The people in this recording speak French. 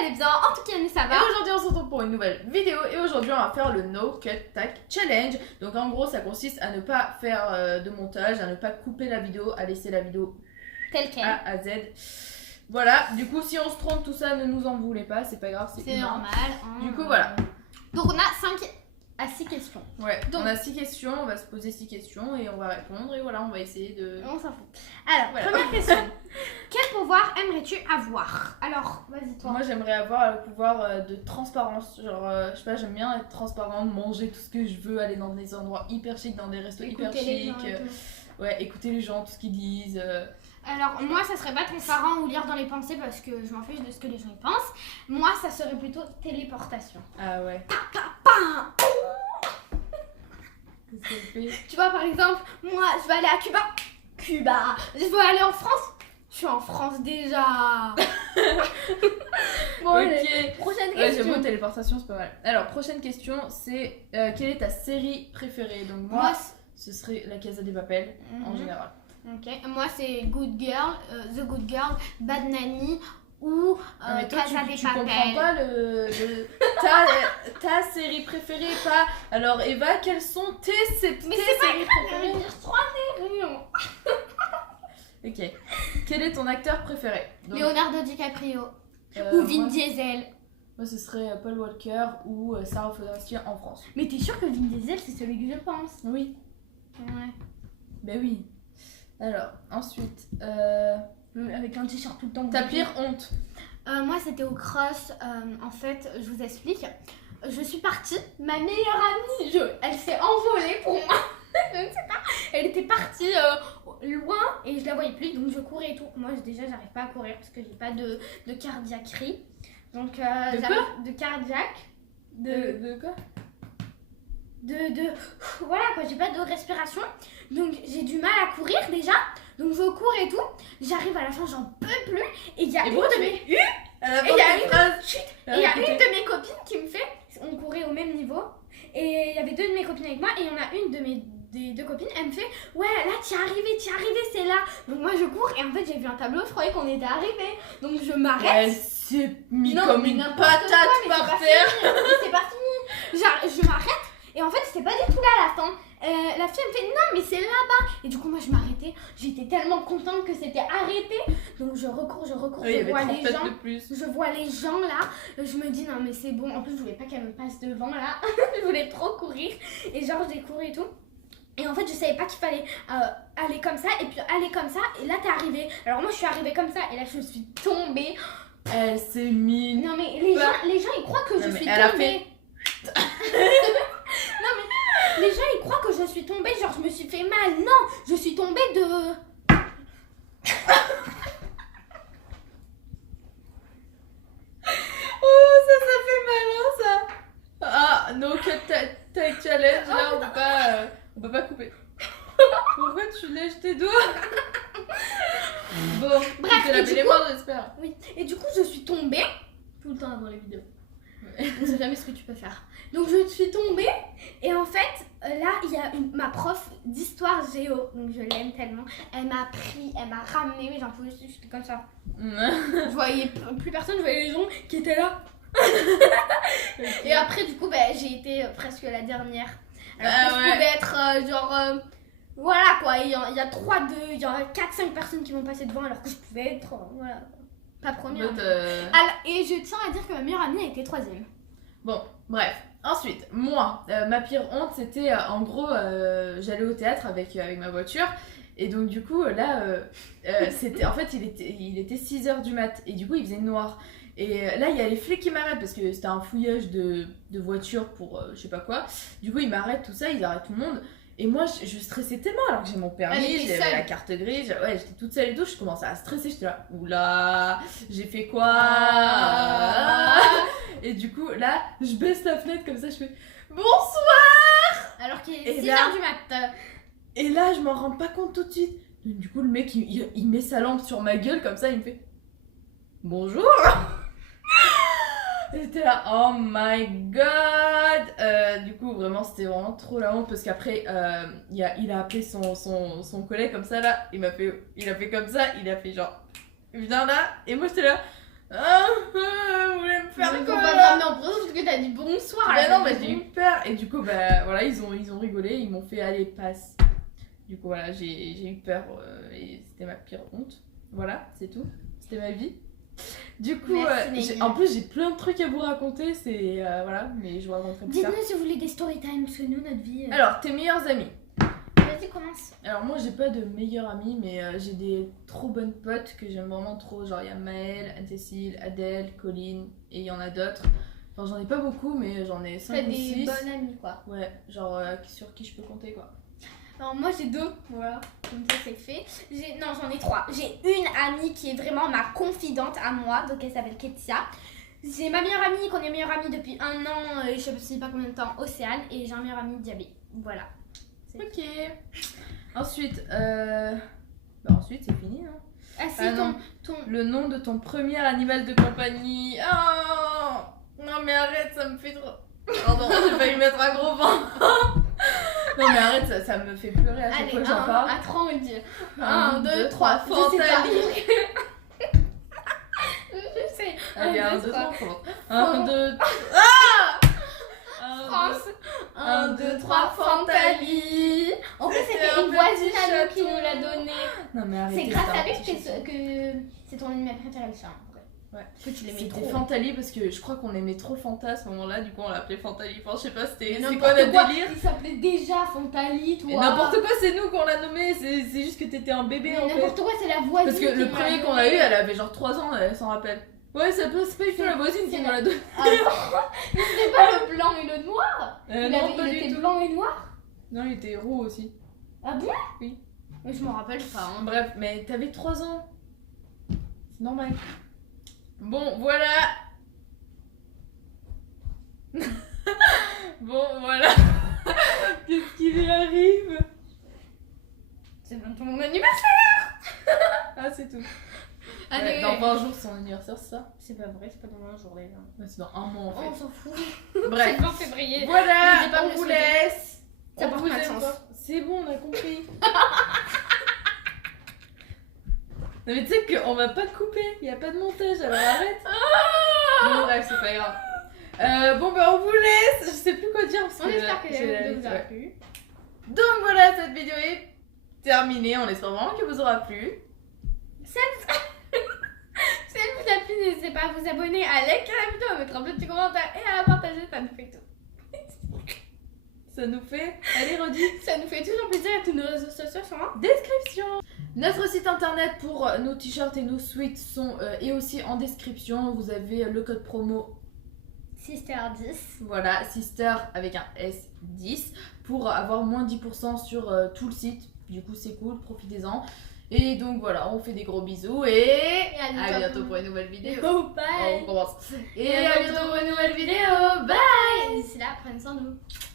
allez bien, en tout cas nous ça va. Et aujourd'hui on se retrouve pour une nouvelle vidéo et aujourd'hui on va faire le No Cut Tag Challenge. Donc en gros ça consiste à ne pas faire de montage, à ne pas couper la vidéo, à laisser la vidéo Tel quel. A à Z. Voilà, du coup si on se trompe tout ça ne nous en voulez pas, c'est pas grave, C'est normal. Hein. Du coup voilà. Donc on a 5 à 6 questions. Ouais, donc on a 6 questions, on va se poser 6 questions et on va répondre et voilà on va essayer de... On s'en fout. Alors, voilà. Première question. Quel pouvoir aimerais-tu avoir? Alors, vas-y toi. Moi j'aimerais avoir le pouvoir de transparence, genre je sais pas, j'aime bien être transparente, manger tout ce que je veux, aller dans des endroits hyper chics, dans des restos hyper Écouter les gens chics, et tout. ouais, écouter les gens, tout ce qu'ils disent. Alors, moi ça serait pas transparent ou lire dans les pensées parce que je m'en fiche de ce que les gens y pensent. Moi ça serait plutôt téléportation. Ah ouais. Pam. Qu'est-ce qu'elle fait? Tu vois par exemple, moi je vais aller à Cuba. Cuba. Je veux aller en France. Je suis en France déjà. Bon, allez, prochaine Ouais, question. j'aime téléportation, c'est pas mal. Alors, prochaine question, c'est quelle est ta série préférée? Donc moi, ce serait La Casa de Papel en général. Ok, moi c'est Good Girl, The Good Girl, Bad Nanny ou mais toi, Casa de tu Papel. comprends pas ta série préférée, pas. Alors Eva, quelles sont tes séries préférées? dire 3 séries. Ok. Quel est ton acteur préféré? Donc, Leonardo DiCaprio ou Vin moi, Diesel. Moi, ce serait Paul Walker ou Sarah Forestier en France. Mais t'es sûr que Vin Diesel c'est celui que je pense? Oui. Ouais. Ben oui. Alors, ensuite, Avec un t-shirt tout le temps. ta pire honte? Moi c'était au cross, en fait je vous explique. Je suis partie, ma meilleure amie, elle s'est envolée pour moi. Je ne sais pas, elle était partie loin et je la voyais plus donc je courais et tout. Moi déjà j'arrive pas à courir parce que j'ai pas de cardiaquerie. Donc De quoi? de cardiaque. De quoi? Voilà quoi, j'ai pas de respiration. Donc j'ai du mal à courir déjà. Donc je cours et tout. J'arrive à la fin, j'en peux plus. Et il y a une de mes... Et il y a une de mes copines qui me fait, on courait au même niveau, et il y avait 2 de mes copines avec moi, et il y en a une de mes des 2 copines, elle me fait ouais là t'y es arrivé, c'est là. Donc moi je cours et en fait j'ai vu un tableau, je croyais qu'on était arrivé, donc je m'arrête. Elle s'est mise Non, comme mais une n'importe patate quoi, par terre. C'est pas fini. Je m'arrête et en fait c'était pas du tout là à la fin. La fille elle me fait non mais c'est là-bas, et du coup moi je m'arrêtais, j'étais tellement contente que c'était arrêté, donc je recours, Oui, je vois les 30 gens. de plus. Je vois les gens là, je me dis non mais c'est bon, en plus je voulais pas qu'elle me passe devant là, je voulais trop courir, et genre j'ai couru et tout. Et en fait je savais pas qu'il fallait aller comme ça, et puis aller comme ça, et là t'es arrivé. Alors moi je suis arrivée comme ça, et là je suis tombée. Elle s'est mise. Non mais les gens ils croient que je suis tombée. Non mais les gens ils croient que je suis tombée, genre je me suis fait mal. Non, je suis tombée de... Oh, ça fait malin ça. Ah, no cut tag challenge, là on peut pas couper. Pourquoi tu lèches tes doigts? Bon, Bref, tu t'es lavé les mains, j'espère. Oui, et du coup je suis tombée tout le temps avant les vidéos. On sait jamais ce que tu peux faire. Donc je suis tombée et en fait là il y a ma prof d'histoire géo, donc je l'aime tellement. Elle m'a pris, elle m'a ramené, mais j'en pouvais plus, j'étais comme ça. Je voyais plus personne, je voyais les gens qui étaient là. Et après du coup j'ai été presque la dernière. Alors que je pouvais être voilà quoi, il y a 4-5 personnes qui vont passer devant alors que je pouvais être voilà, pas première. Et je tiens à dire que ma meilleure amie a été 3ème. Bon, bref. Ensuite, moi, ma pire honte, c'était en gros, j'allais au théâtre avec ma voiture. Et donc, du coup, là, c'était, en fait, il était 6h du mat. Et du coup, il faisait noir. Et là, il y a les flics qui m'arrêtent parce que c'était un fouillage de voiture pour je sais pas quoi. Du coup, ils m'arrêtent, tout ça, ils arrêtent tout le monde. Et moi, je stressais tellement alors que j'ai mon permis, j'avais la carte grise, j'étais toute seule et tout. Je commençais à stresser, j'étais là, oula, j'ai fait quoi? Et du coup, là, je baisse la fenêtre comme ça, je fais bonsoir! Alors qu'il est 6h du mat. Et là, je m'en rends pas compte tout de suite. Donc, du coup, le mec, il met sa lampe sur ma gueule comme ça, il me fait bonjour! Et j'étais là, oh my god! Du coup, vraiment, c'était vraiment trop la honte parce qu'après, il a appelé son collègue comme ça là, il a fait comme ça, il a fait genre, viens là, et moi j'étais là, Vous voulez me faire Ils vont quoi pas te là? ramener en prison parce que t'as dit bonsoir. Bah là, non, c'est mais j'ai bon. eu peur. Et du coup, bah voilà, ils ont rigolé. Ils m'ont fait aller passe. Du coup, voilà, j'ai eu peur. Et c'était ma pire honte. Voilà, c'est tout. C'était ma vie. Du coup, Merci, Nelly. en plus, j'ai plein de trucs à vous raconter. C'est. Voilà, mais je vous raconterai plus tard. Dites-nous si vous voulez des story time parce que nous, notre vie. Alors, tes meilleurs amis. Vas-y, commence. Alors moi j'ai pas de meilleure amie mais j'ai des trop bonnes potes que j'aime vraiment trop. Genre il y a Maëlle, Anne-Cécile, Adèle, Colline et il y en a d'autres. Enfin j'en ai pas beaucoup mais j'en ai 5 T'as ou des 6. bonnes amies quoi. Ouais, genre sur qui je peux compter quoi. Alors moi j'ai deux, voilà, comme ça c'est fait. Non, j'en ai trois. J'ai une amie qui est vraiment ma confidente à moi, donc elle s'appelle Ketia. J'ai ma meilleure amie qu'on est meilleure amie depuis 1 an, je sais pas combien de temps, Océane, et j'ai un meilleur ami Diabé. Voilà. Ok. Ensuite, ensuite c'est fini hein. Ah si, Ah, non. ton... Le nom de ton premier animal de compagnie. Oh non mais arrête, ça me fait trop... Pardon, j'ai failli mettre un gros vent. Non mais arrête, ça me fait pleurer à chaque Allez, fois que j'en parle. à 3 on dit. 1, 2, 3, Fantalie. Fantalie. Je sais. Allez, 1, 2, 3, 1, 2, France. 1, 2, 3, Fantalie. En plus, C'était c'était un une petit voisine à nous qui chaton. nous l'a donné. Non mais arrêtez. C'est grâce c'était à un lui petit chaton. que c'est ton animal préféré le chat. En vrai. Ouais. Que tu l'aimais C'était trop. Fantalie parce que je crois qu'on aimait trop Fanta à ce moment-là, du coup on l'a appelé Fantalie. Enfin, je sais pas, c'était N'importe quoi notre quoi, délire. il s'appelait déjà Fantalie, toi. Mais n'importe quoi, c'est nous qu'on l'a nommé, c'est juste que t'étais un bébé en fait. N'importe quoi, c'est la voisine. Parce que qui le me l'a premier qu'on donné. a eu, elle avait genre 3 ans, elle s'en rappelle. Ouais, c'est pas du tout la voisine qui c'est nous la- l'a donné. Ah, mais c'était pas le blanc et le noir. Non, pas il du était tout. blanc et noir. Non, il était roux aussi. Ah bon? Oui. Mais je m'en rappelle pas. Hein. Bref, mais t'avais 3 ans. C'est normal. Bon, voilà. Bon, voilà. Qu'est-ce qui lui arrive? C'est bientôt mon anniversaire. Ah, c'est tout. Allez. Ouais, dans 20 jours, c'est son anniversaire, c'est ça? C'est pas vrai, c'est pas dans un jour déjà. Ouais, c'est dans un mois en Oh, on fait. s'en fout. Bref. C'est 20 février. Voilà, N'hésitez pas à me on le vous souhaiter. laisse. Ça On porte vous pas de aime chance. pas. C'est bon, on a compris. Non mais tu sais qu'on va pas couper, il y a pas de montage, alors arrête. Bon bref, c'est pas grave. Bon bah on vous laisse, je sais plus quoi dire parce On espère que j'ai la la vidéo vous liste, aura ouais. plu. Donc voilà, cette vidéo est terminée, on espère vraiment qu'elle vous aura plu. Si elle vous a plu, n'hésitez pas à vous abonner, à liker la vidéo, à mettre un petit commentaire et à la partager, ça nous fait tout. Ça nous fait... Allez redis. Ça nous fait toujours plaisir à tous nos réseaux sociaux sont en Description. Notre site internet pour nos t-shirts et nos sweats sont et aussi en description. Vous avez le code promo, Sister10. voilà, Sister avec un S10 pour avoir moins 10% sur tout le site. Du coup c'est cool, profitez-en. Et donc voilà, on fait des gros bisous et à bientôt pour une nouvelle vidéo. Oh, On bye. commence. Et à bientôt pour une nouvelle vidéo. Bye. D'ici là, prenez soin de vous.